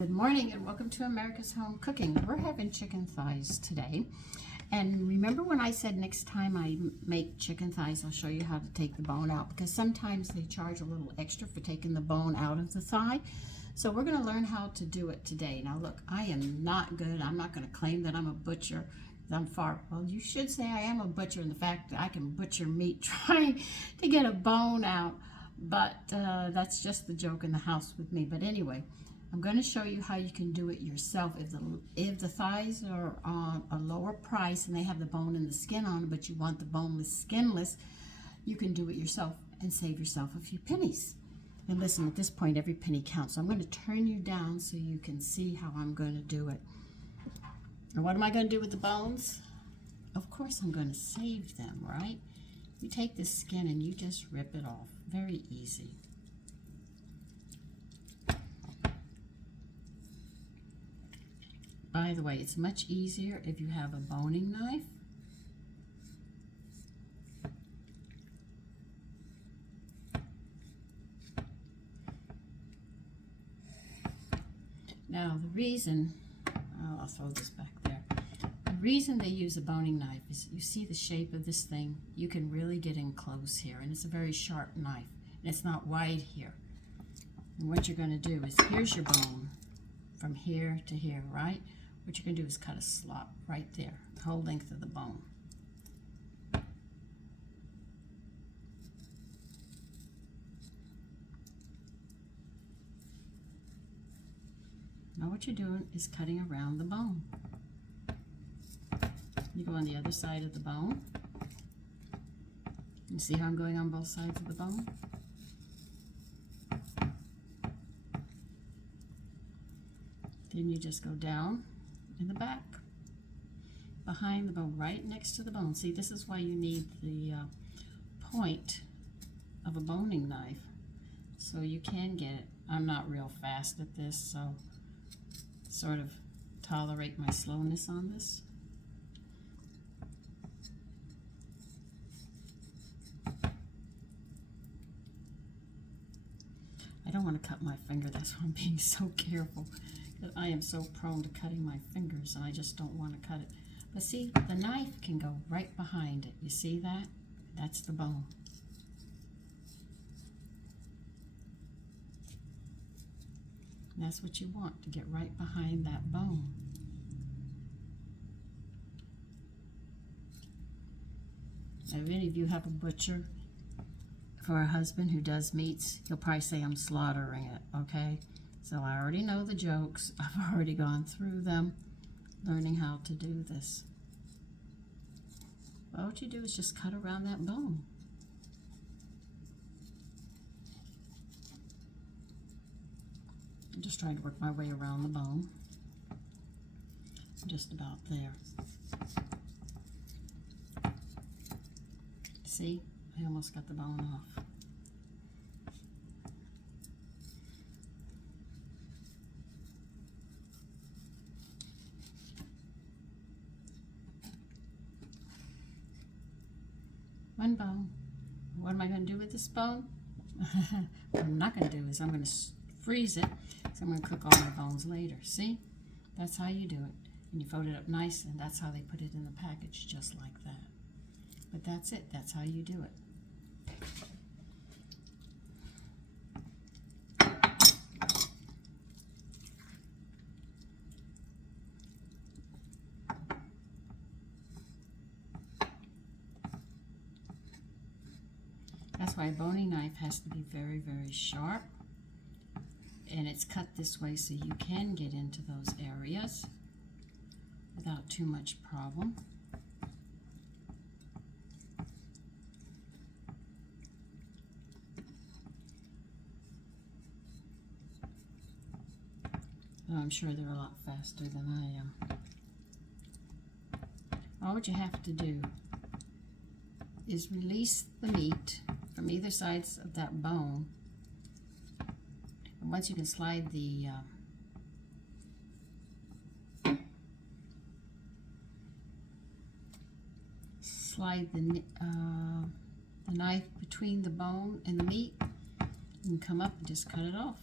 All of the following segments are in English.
Good morning and welcome to America's Home Cooking. We're having chicken thighs today. And remember when I said next time I make chicken thighs, I'll show you how to take the bone out, because sometimes they charge a little extra for taking the bone out of the thigh. So we're going to learn how to do it today. Now look, I am not good. I'm not going to claim that I'm a butcher. Well, you should say I am a butcher in the fact that I can butcher meat trying to get a bone out. But that's just the joke in the house with me. But anyway, I'm going to show you how you can do it yourself. If the thighs are on a lower price and they have the bone and the skin on it, but you want the boneless, skinless, you can do it yourself and save yourself a few pennies. And listen, at this point, every penny counts. So I'm going to turn you down so you can see how I'm going to do it. And what am I going to do with the bones? Of course, I'm going to save them, right? You take the skin and you just rip it off. Very easy. By the way, it's much easier if you have a boning knife. Now the reason, I'll throw this back there. The reason they use a boning knife is you see the shape of this thing. You can really get in close here, and it's a very sharp knife, and it's not wide here. And what you're going to do is, here's your bone from here to here, right? What you're going to do is cut a slot right there, the whole length of the bone. Now what you're doing is cutting around the bone. You go on the other side of the bone. You see how I'm going on both sides of the bone? Then you just go down in the back, behind the bone, right next to the bone. See, this is why you need the point of a boning knife, so you can get it. I'm not real fast at this, so sort of tolerate my slowness on this. I don't want to cut my finger, that's why I'm being so careful. I am so prone to cutting my fingers, and I just don't want to cut it. But see, the knife can go right behind it. You see that? That's the bone. And that's what you want, to get right behind that bone. Now, if any of you have a butcher for a husband who does meats, he'll probably say I'm slaughtering it, okay? So I already know the jokes. I've already gone through them, learning how to do this. Well, what you do is just cut around that bone. I'm just trying to work my way around the bone. Just about there. See, I almost got the bone off. One bone. What am I going to do with this bone? What I'm not going to do is I'm going to freeze it, so I'm going to cook all my bones later. See? That's how you do it. And you fold it up nice, and that's how they put it in the package, just like that. But that's it. That's how you do it. That's why a boning knife has to be very, very sharp. And it's cut this way so you can get into those areas without too much problem. Oh, I'm sure they're a lot faster than I am. All what you have to do is release the meat from either sides of that bone. And once you can slide the knife between the bone and the meat, you can come up and just cut it off.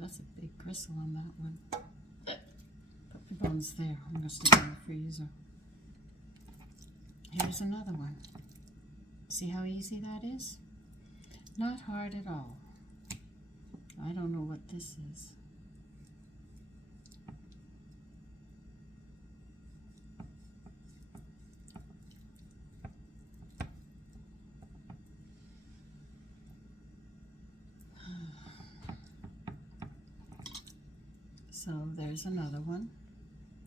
that's a big gristle on that one. Put the bones there. I'm going to stick it in the freezer. Here's another one. See how easy that is? Not hard at all. I don't know what this is. So there's another one,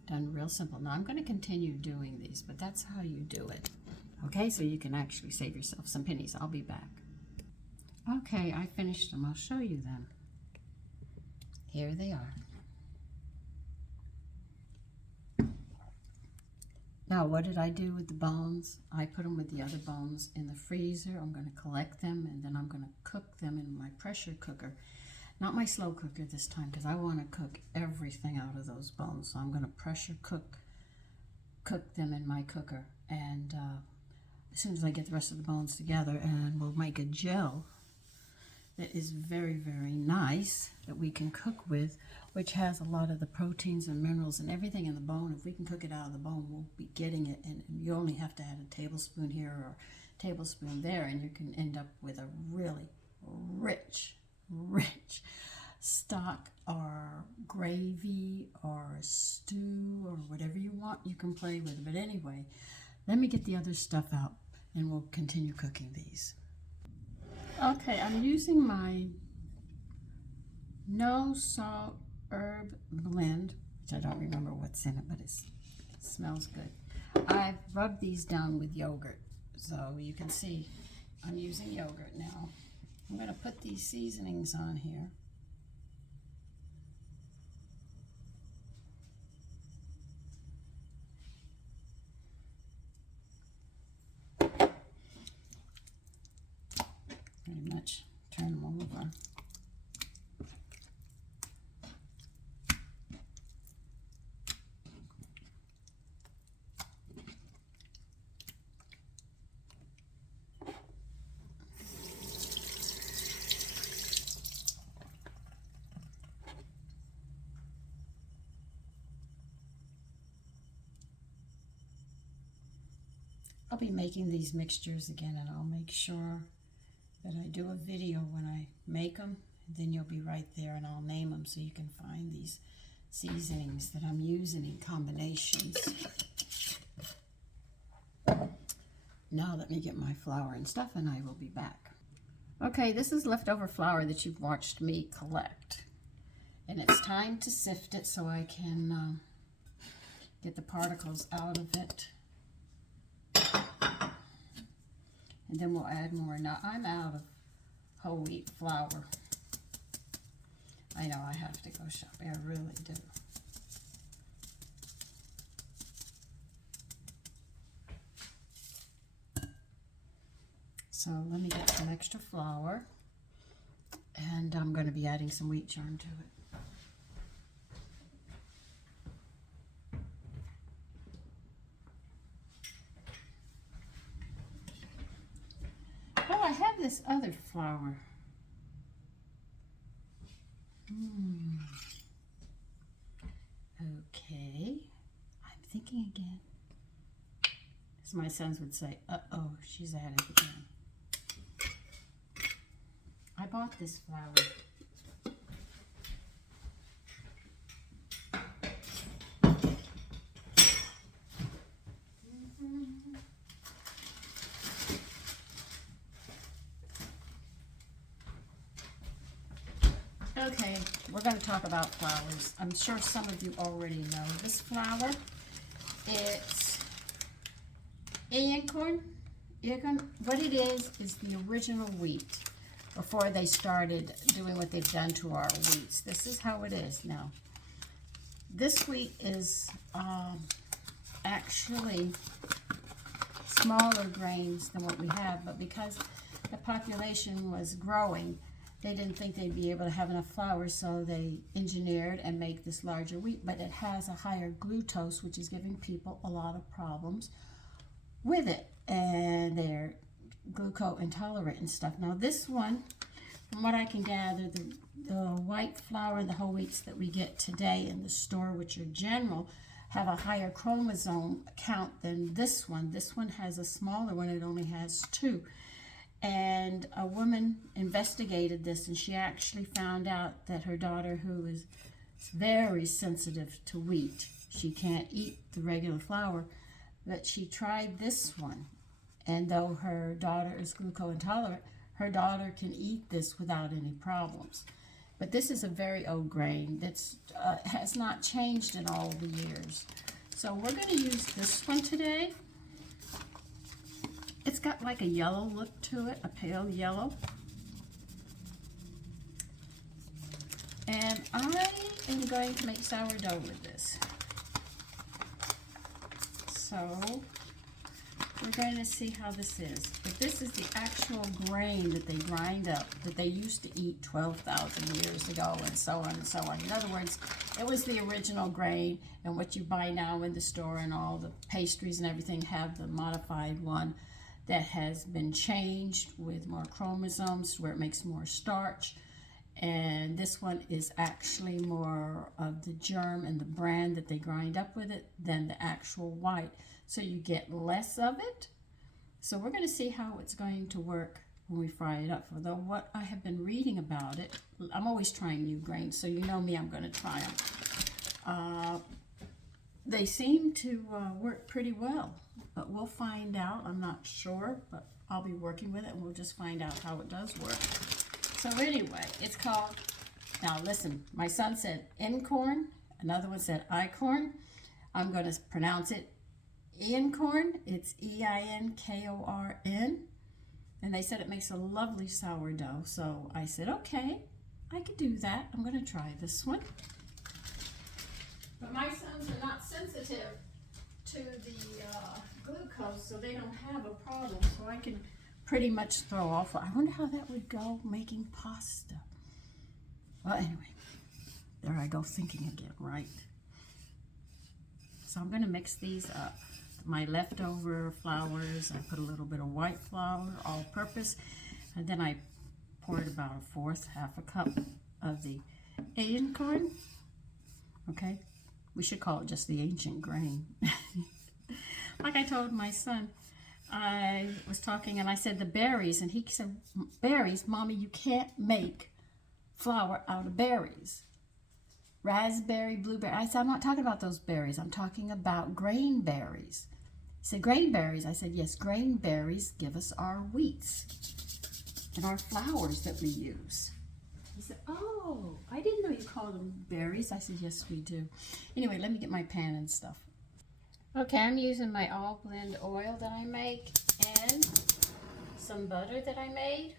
done real simple. Now I'm going to continue doing these, but that's how you do it. Okay, so you can actually save yourself some pennies. I'll be back. Okay, I finished them. I'll show you them. Here they are. Now, what did I do with the bones? I put them with the other bones in the freezer. I'm going to collect them, and then I'm going to cook them in my pressure cooker. Not my slow cooker this time, because I want to cook everything out of those bones. So I'm going to pressure cook them in my cooker. And as soon as I get the rest of the bones together, and we'll make a gel that is very, very nice that we can cook with, which has a lot of the proteins and minerals and everything in the bone. If we can cook it out of the bone, we'll be getting it. And you only have to add a tablespoon here or a tablespoon there, and you can end up with a really rich stock or gravy or stew or whatever you want. You can play with it. But anyway, let me get the other stuff out and we'll continue cooking these. Okay, I'm using my no salt herb blend, which I don't remember what's in it, but it smells good. I've rubbed these down with yogurt, so you can see I'm using yogurt now. I'm going to put these seasonings on here. Pretty much turn them over. I'll be making these mixtures again, and I'll make sure that I do a video when I make them, and then you'll be right there, and I'll name them so you can find these seasonings that I'm using in combinations. Now let me get my flour and stuff, and I will be back. Okay, this is leftover flour that you've watched me collect, and it's time to sift it so I can get the particles out of it. And then we'll add more. Now, I'm out of whole wheat flour. I know I have to go shopping. I really do. So let me get some extra flour. And I'm going to be adding some wheat germ to it. I have this other flour. Okay, I'm thinking again. As my sons would say, uh-oh, she's at it again. I bought this flour. Okay, we're going to talk about flours. I'm sure some of you already know this flour. It's acorn. What it is the original wheat before they started doing what they've done to our wheats. This is how it is now. This wheat is actually smaller grains than what we have, but because the population was growing, they didn't think they'd be able to have enough flour, so they engineered and make this larger wheat, but it has a higher glucose, which is giving people a lot of problems with it, and they're glucose intolerant and stuff. Now this one, from what I can gather, the white flour and the whole wheats that we get today in the store, which are general, have a higher chromosome count than this one. This one has a smaller one. It only has 2. And a woman investigated this, and she actually found out that her daughter, who is very sensitive to wheat, she can't eat the regular flour, but she tried this one. And though her daughter is glucose intolerant, her daughter can eat this without any problems. But this is a very old grain that has not changed in all the years. So we're going to use this one today. It's got like a yellow look to it, a pale yellow. And I am going to make sourdough with this. So we're going to see how this is. But this is the actual grain that they grind up, that they used to eat 12,000 years ago, and so on and so on. In other words, it was the original grain, and what you buy now in the store and all the pastries and everything have the modified one that has been changed with more chromosomes where it makes more starch. And this one is actually more of the germ and the bran that they grind up with it than the actual white. So you get less of it. So we're going to see how it's going to work when we fry it up. Although what I have been reading about it, I'm always trying new grains, so you know me, I'm going to try them. They seem to work pretty well, but we'll find out. I'm not sure, but I'll be working with it, and we'll just find out how it does work. So anyway, it's called, now listen, my son said incorn, another one said icorn. I'm going to pronounce it Einkorn. It's E-I-N-K-O-R-N. And they said it makes a lovely sourdough. So I said, okay, I could do that. I'm going to try this one. But my sons are not sensitive to the glucose, so they don't have a problem. So I can pretty much throw off. I wonder how that would go making pasta. Well, anyway, there I go thinking again, right? So I'm going to mix these up. My leftover flours, I put a little bit of white flour, all-purpose, and then I poured about a fourth, half a cup of the einkorn. Okay, we should call it just the ancient grain. Like I told my son, I was talking and I said the berries, and he said, berries, Mommy, you can't make flour out of berries. Raspberry, blueberry. I said, I'm not talking about those berries. I'm talking about grain berries. He said, grain berries. I said, yes, grain berries give us our wheats and our flours that we use. He said, oh, I didn't know you called them berries. I said, yes, we do. Anyway, let me get my pan and stuff. Okay, I'm using my all blend oil that I make and some butter that I made.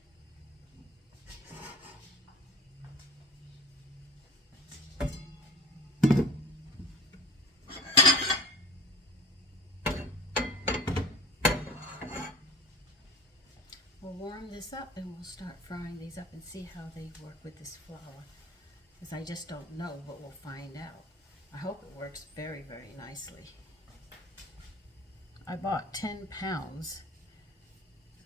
We'll warm this up and we'll start frying these up and see how they work with this flour. Because I just don't know, but we'll find out. I hope it works very, very nicely. I bought 10 pounds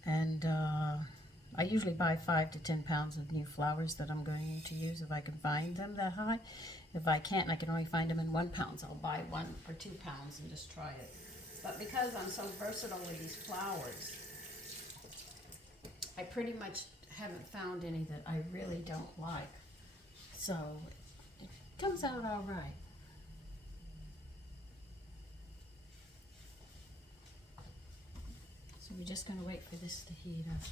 and I usually buy 5 to 10 pounds of new flours that I'm going to use if I can find them that high. If I can't and I can only find them in 1 pound, I'll buy 1 or 2 pounds and just try it. But because I'm so versatile with these flours, I pretty much haven't found any that I really don't like. So it comes out all right. So we're just going to wait for this to heat up.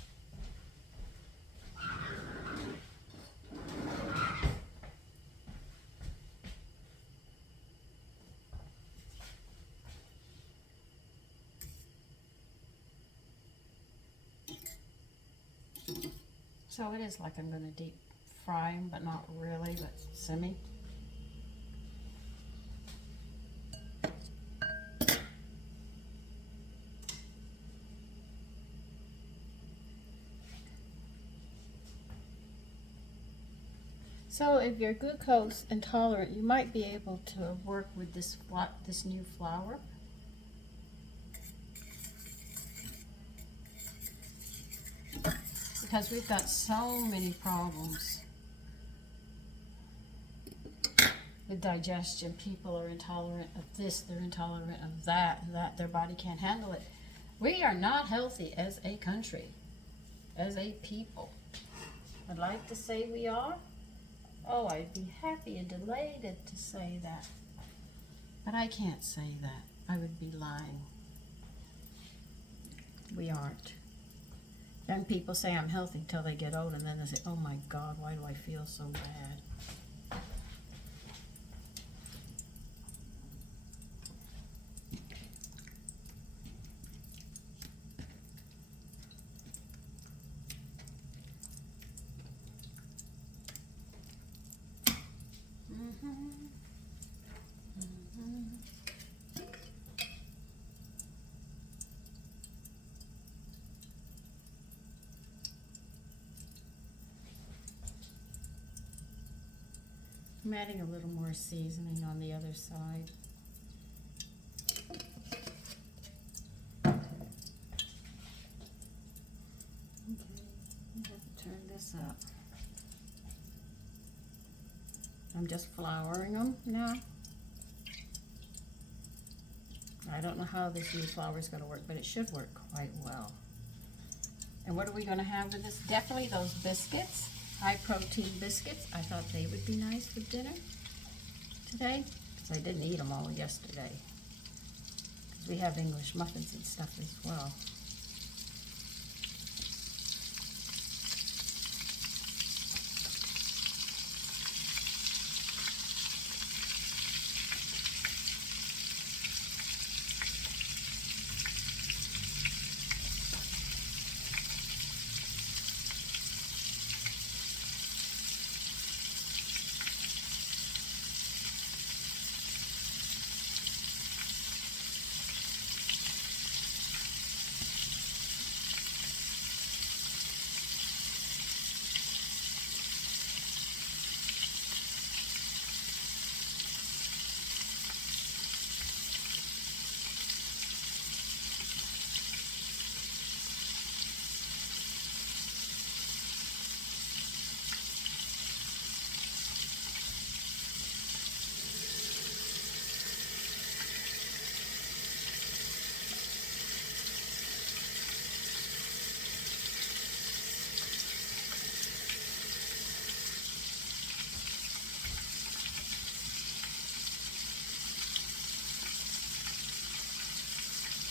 So it is like I'm going to deep fry them, but not really, but semi. So if you're glucose intolerant, you might be able to work with this new flour. Because we've got so many problems with digestion. People are intolerant of this, they're intolerant of that their body can't handle it. We are not healthy as a country, as a people. I'd like to say we are. Oh, I'd be happy and delighted to say that. But I can't say that. I would be lying. We aren't. Young people say I'm healthy till they get old, and then they say, oh my God, why do I feel so bad? I'm adding a little more seasoning on the other side. Okay, I have to turn this up. I'm just flouring them now. I don't know how this new flour is going to work, but it should work quite well. And what are we going to have with this? Definitely those biscuits. High protein biscuits. I thought they would be nice for dinner today, because I didn't eat them all yesterday. Because we have English muffins and stuff as well.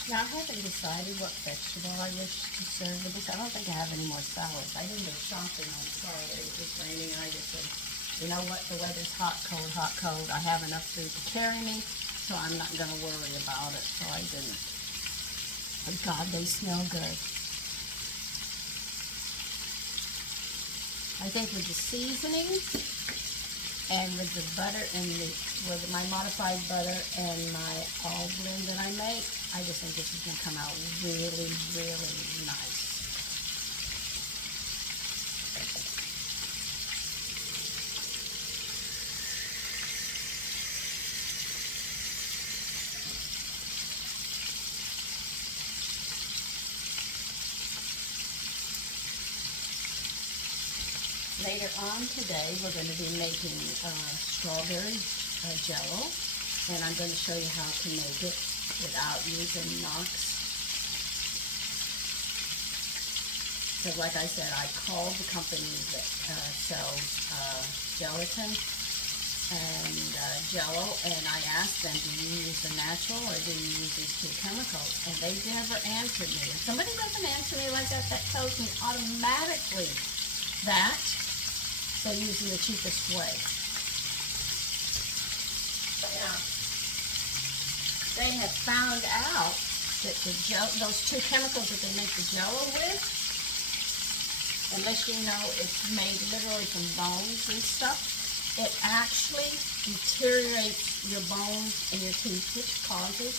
Now, I haven't decided what vegetable I wish to serve with this. I don't think I have any more salads. I didn't go shopping on Friday. It was raining, and I just said, you know what, the weather's hot, cold, hot, cold. I have enough food to carry me, so I'm not going to worry about it. So I didn't. But God, they smell good. I think with the seasonings and with the butter and with my modified butter and my all blend that I make, I just think this is going to come out really, really nice. Later on today, we're going to be making strawberry jello, and I'm going to show you how to make it without using Knox. Because like I said, I called the company that sells gelatin and Jello, and I asked them, do you use the natural or do you use these two chemicals? And they never answered me. If somebody doesn't answer me like that, that tells me automatically that they're using the cheapest way. Yeah. They have found out that those two chemicals that they make the Jello with, unless you know it's made literally from bones and stuff, it actually deteriorates your bones in your teeth, which causes,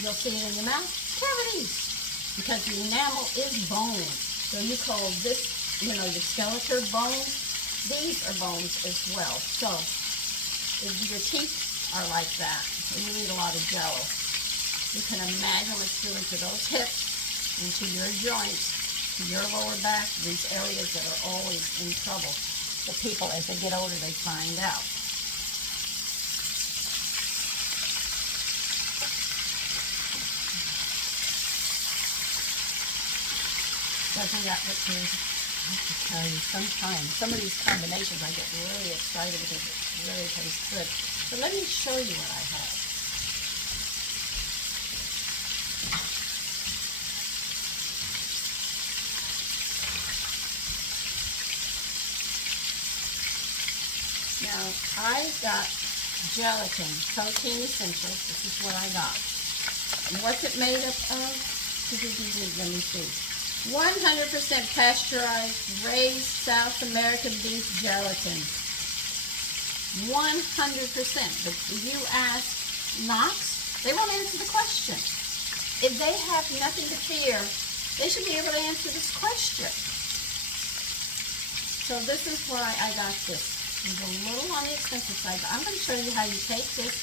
you'll see it in your mouth, cavities. Because the enamel is bone. So you call this, you know, your skeletal bones, these are bones as well. So if your teeth are like that, and you eat a lot of Jello, you can imagine what's doing to those hips, and to your joints, to your lower back, these areas that are always in trouble. The people, as they get older, they find out. I got whipped cream. I have to tell you, sometimes some of these combinations I get really excited because it really tastes good. So let me show you what I have. Now, I got gelatin, protein essentials. This is what I got. And what's it made up of? Let me see. 100% pasteurized, raised South American beef gelatin. 100%. But if you ask Knox, they won't answer the question. If they have nothing to fear, they should be able to answer this question. So this is why I got this. It's a little on the expensive side, but I'm going to show you how you take this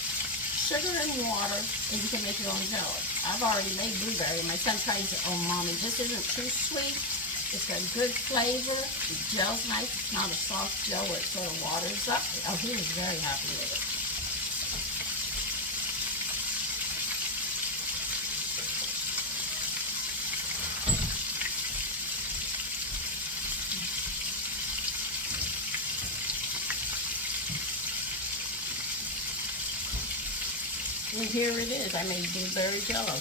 sugar and water and you can make your own jello. I've already made blueberry. My son tried to say, oh, Mommy, this isn't too sweet. It's got good flavor. The gel's nice. It's not a soft gel where it sort of waters up. Oh, he was very happy with it. And here it is. I made blueberry jello.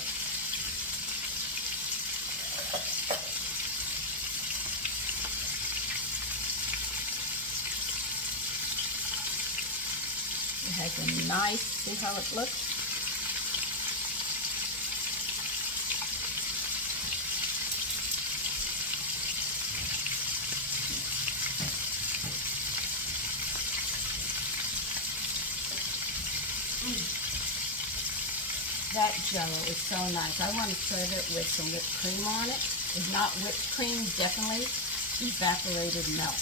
It has a nice, see how it looks? That jello is so nice. I want to serve it with some whipped cream on it. If not whipped cream, definitely evaporated milk.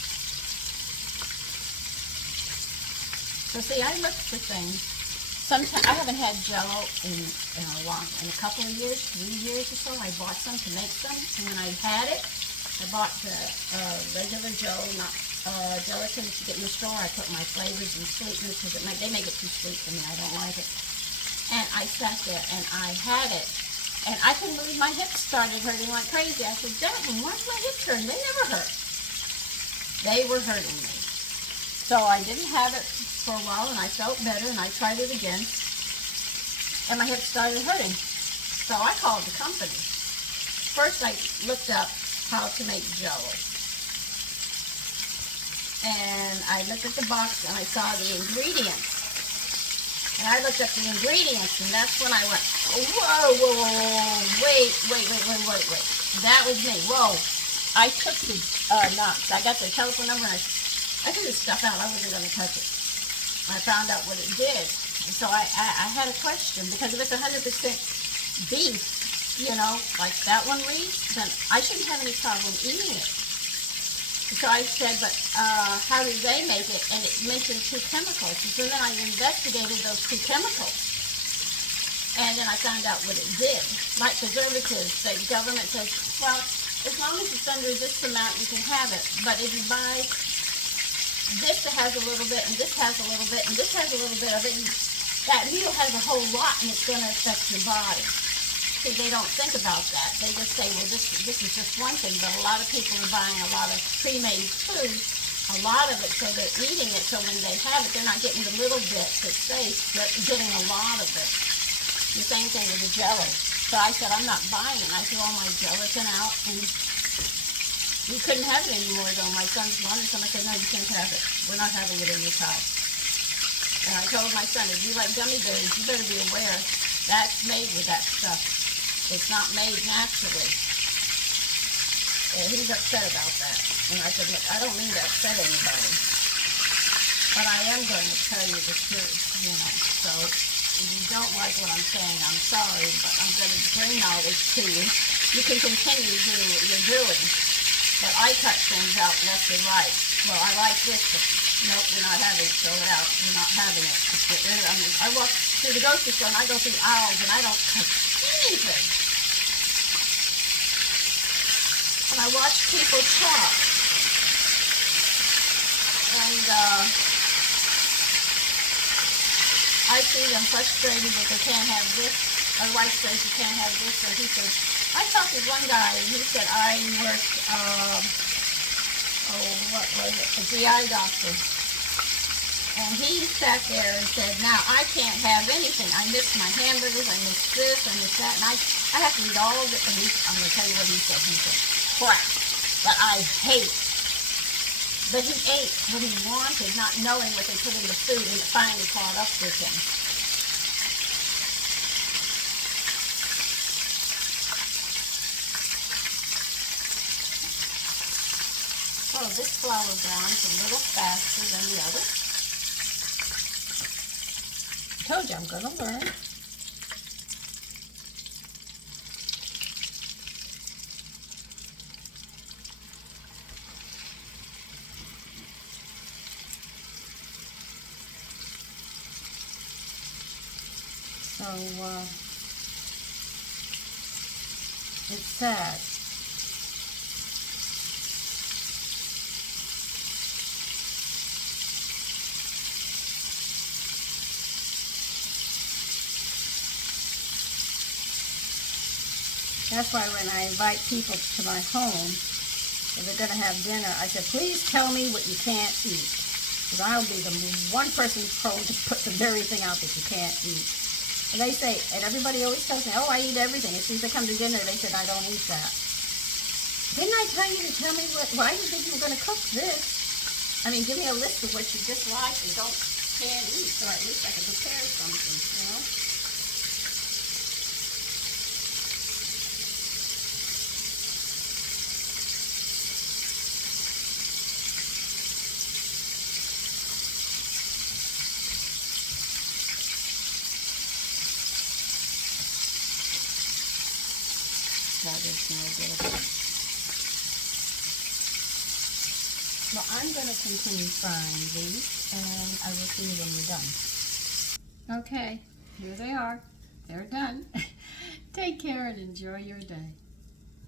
So see, I look for things. Sometimes I haven't had jello in a couple of years, 3 years or so. I bought some to make some, and when I had it, I bought the regular jello, not gelatin that you get in the store. I put my flavors and sweeteners because they make it too sweet for me. I don't like it. And I sat there and I had it, and I couldn't believe my hips started hurting like crazy. I said, Devin, why's my hips hurting? They never hurt. They were hurting me. So I didn't have it for a while, and I felt better, and I tried it again, and my hips started hurting. So I called the company. First, I looked up how to make jello. And I looked at the box, and I saw the ingredients. And I looked up the ingredients, and that's when I went, whoa, wait. That was me. Whoa. I took the Knox. I got their telephone number, and I took this stuff out. I wasn't going to touch it. I found out what it did. And so I had a question, because if it's 100% beef, you know, like that one reads, then I shouldn't have any problem eating it. So I said, but how do they make it? And it mentioned 2 chemicals. And so then I investigated those 2 chemicals. And then I found out what it did. Like preservatives, the government says, well, as long as it's under this amount, you can have it. But if you buy this that has a little bit, and this has a little bit, and this has a little bit of it, that meal has a whole lot, and it's going to affect your body. See, they don't think about that. They just say, well, this is just one thing, but a lot of people are buying a lot of pre-made food, a lot of it, so they're eating it, so when they have it, they're not getting the little bit that's safe, they're getting a lot of it. The same thing with the jello. So I said, I'm not buying it. I threw all my gelatin out, and we couldn't have it anymore, though. My sons wanted some. I said, no, you can't have it. We're not having it in this house. And I told my son, if you like gummy bears, you better be aware that's made with that stuff. It's not made naturally. And he's upset about that. And I said, look, I don't mean to upset anybody. But I am going to tell you the truth, you know. So if you don't like what I'm saying, I'm sorry, but I'm going to bring knowledge to you. You can continue doing what you're doing. But I cut things out left and right. Well, I like this, but nope, we're not having it. Throw it out. We're not having it. Just get rid of it. I mean, I walk through the grocery store and I go through aisles and I don't touch anything. And I watch people shop. And I see them frustrated that they can't have this. My wife says you can't have this, and he says, I talked with one guy, and he said I worked, what was it, a GI doctor. And he sat there and said, now, I can't have anything. I miss my hamburgers, I miss this, I miss that, and I have to eat all of it. And I'm going to tell you what he said. He said, crap, but I hate. But he ate what he wanted, not knowing what they put in the food, and it finally caught up with him. So this flour browns a little faster than the other. Told you I'm going to learn. So it's sad. That's why when I invite people to my home, if they're going to have dinner, I said, please tell me what you can't eat. Because I'll be the one person prone to put the very thing out that you can't eat. And they say, and everybody always tells me, oh, I eat everything. As soon as they come to dinner, they said, I don't eat that. Didn't I tell you to tell me why you think you were going to cook this? I mean, give me a list of what you dislike and can't eat, so at least I can prepare something, you know? That is no good. Well, I'm going to continue frying these, and I will see you when we're done. Okay, here they are. They're done. Take care and enjoy your day.